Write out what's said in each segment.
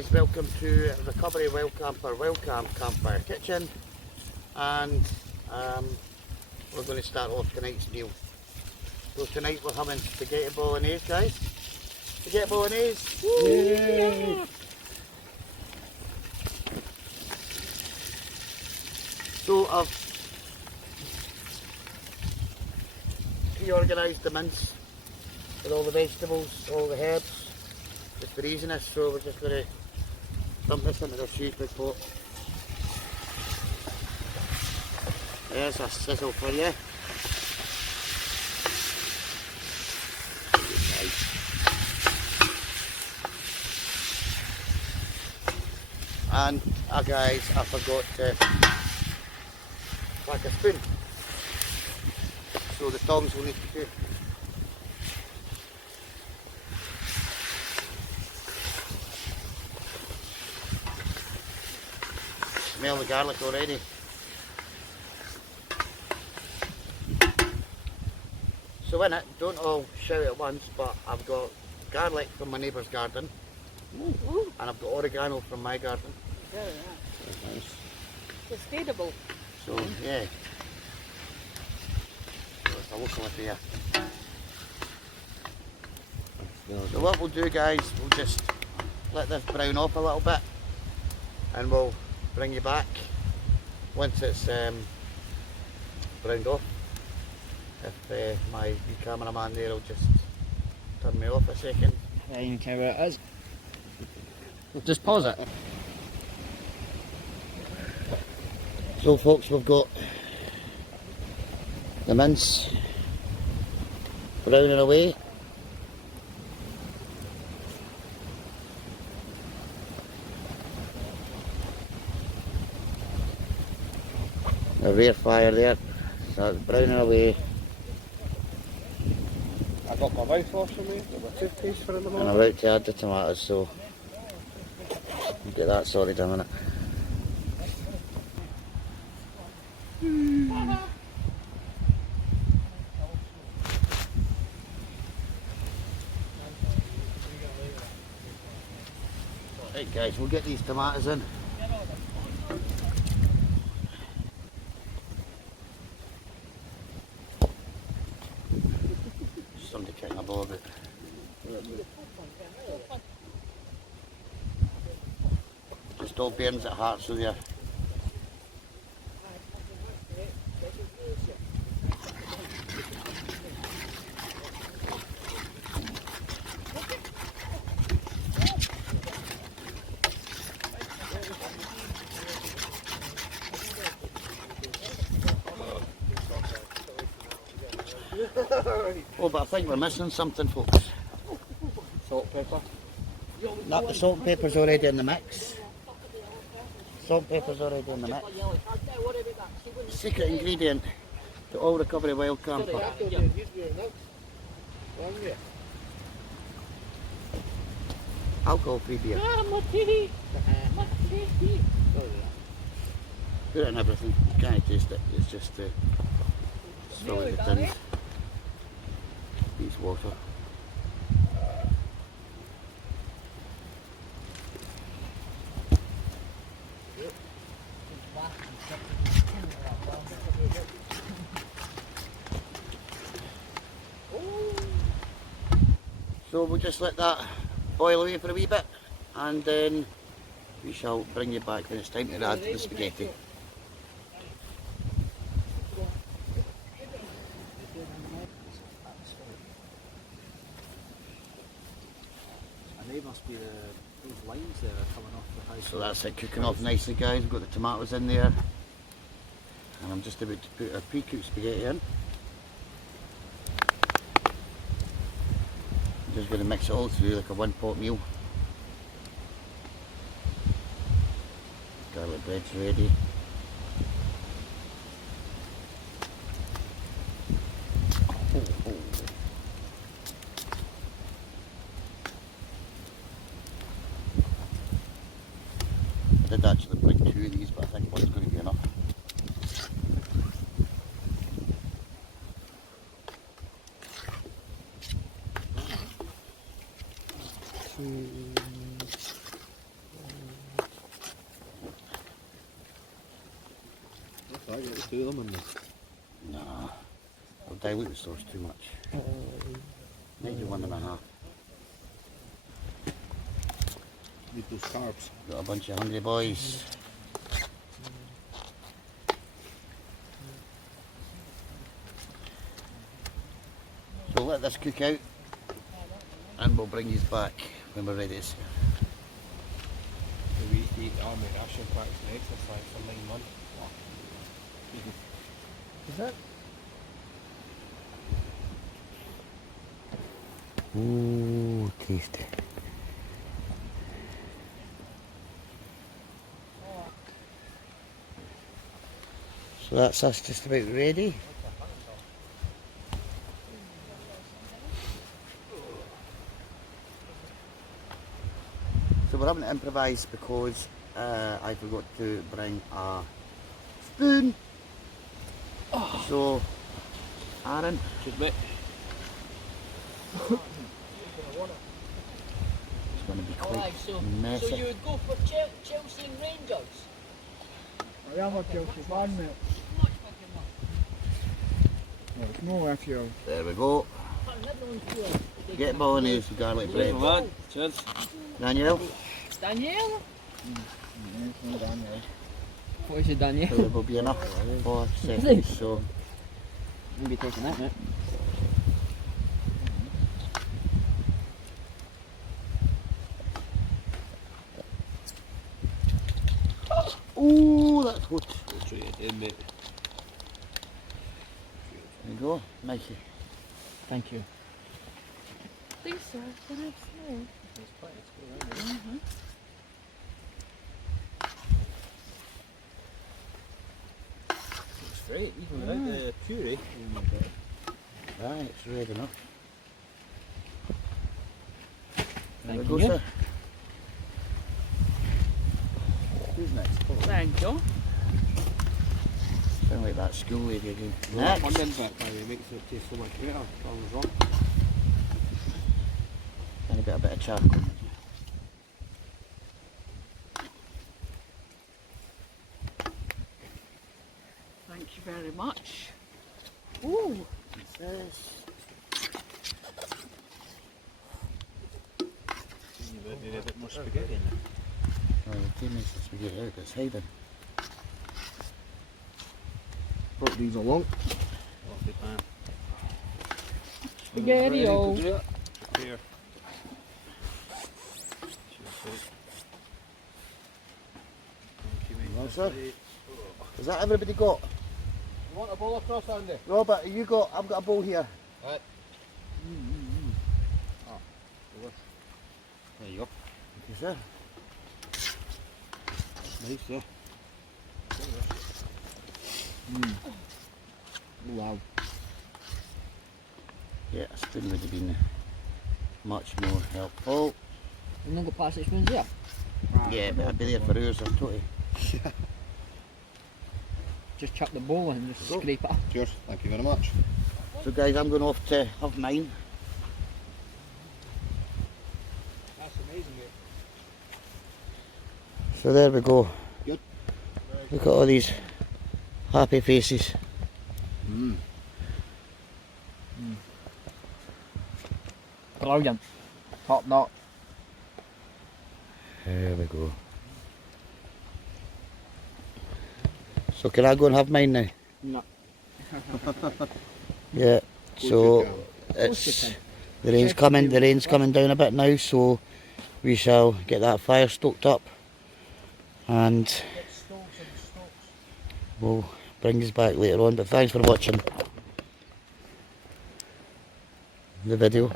guys, welcome to Recovery Wild Camper Campfire Kitchen, and we're going to start off tonight's meal. So tonight we're having spaghetti bolognese, guys. Spaghetti bolognese! Yay! So I've pre-organised the mince with all the vegetables, all the herbs, just for easiness. So we're just going to dump this into the seafood pot. There's a sizzle for you. And guys, I forgot to pack a spoon, so the tongs will need to do. Smell the garlic already. So in it, don't all shout at once, but I've got garlic from my neighbour's garden, and I've got oregano from my garden. Very nice. It's edible. So yeah, so it's a local affair. So what we'll do, guys, we'll just let this brown off a little bit, and we'll bring you back once it's browned off. If my cameraman there will just turn me off a second. Yeah, you can where it is. Just pause it. So folks, we've got the mince browning away. A rear fire there, so it's browning away. I got my mouthwash on me, got my toothpaste for in the And morning. I'm about to add the tomatoes, so we'll get that sorted in a minute. Right guys, we'll get these tomatoes in. Somebody kicking a ball of it. Just all bairns at heart, so there. Oh, but I think we're missing something, folks. Salt, pepper. Not the salt and pepper's already in the mix. Salt and pepper's already in the mix. Secret ingredient to all Recovery Wild Camper. Alcohol-free beer. Put it in everything. You can't taste it. It's just fill it the tins. Needs water. So we'll just let that boil away for a wee bit, and then we shall bring you back when it's time to add the spaghetti. And they must be those lines there are coming off the house. So that's it, cooking off nicely, guys. We've got the tomatoes in there, and I'm just about to put our pre-cooked spaghetti in. I'm just going to mix it all through like a one-pot meal. Garlic bread's ready. I did actually bring two of these, but I think one's going to be enough. two of them in there. Nah, I'll dilute the sauce too much. Maybe 1.5. Need those carbs. Got a bunch of hungry boys. So let this cook out and we'll bring these back when we're ready to serve. We eat army ration packs and exercise for 9 months. Is that? Ooh, tasty. So that's us just about ready. So we're having to improvise because I forgot to bring a spoon. So, Aaron, Cheers, mate. it's going to be quite Alright, so messy. you would go for Chelsea and Rangers? I am a Chelsea fan, mate. Much fucking much. Well, it's no if you're There we go. Get bolognese with garlic bread. Come on. Cheers. Daniel, Danielle? no Daniel. What is it, Daniel? so there will be enough for seconds. So, You'll be taking that, mate. ooh, that's hot. We'll try it in, mate. There you go, Mikey. Thank you. Please, sir, can I smell? It's great, even without the puree. Right, it's ready enough. There Thank we go, you. sir. Who's next? Thank you. Sound like that school lady again. That Next. onion bit, by the way, makes it taste so much better. I was wrong. And a bit of charcoal. Thank you very much. Ooh. What's this? Maybe a bit more spaghetti in Oh, the team makes the spaghetti out, but it's hiding. Brought these along. there. Off the pan. Spaghetti, oh. Prepare. Well, sir. Has that everybody got? You want a bowl across, Andy? Robert, you got? I've got a bowl here. Right. There you go. Thank you, sir. Nice, sir. Wow. Yeah, a spoon would have been much more helpful. You've not got plastic spoons here? Yeah, but I'd be there for hours, I'm totally. Just chuck the bowl in and just Go. scrape it up. Cheers. Thank you very much. So guys, I'm going off to have mine. That's amazing, mate. So there we go. Good. Look at all these happy faces. Brilliant. Top notch. There we go. So can I go and have mine now? No. Yeah. So it's the rain's coming. The rain's coming down a bit now, so we shall get that fire stoked up, and we'll bring this back later on. But thanks for watching the video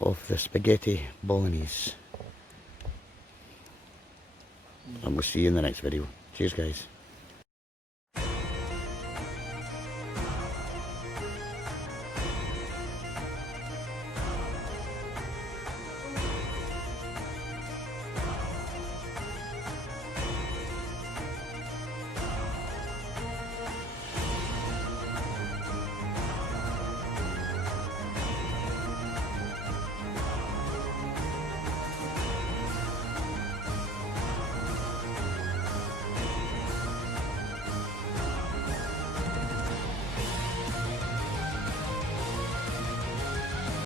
of the spaghetti bolognese, and we'll see you in the next video. Cheers, guys.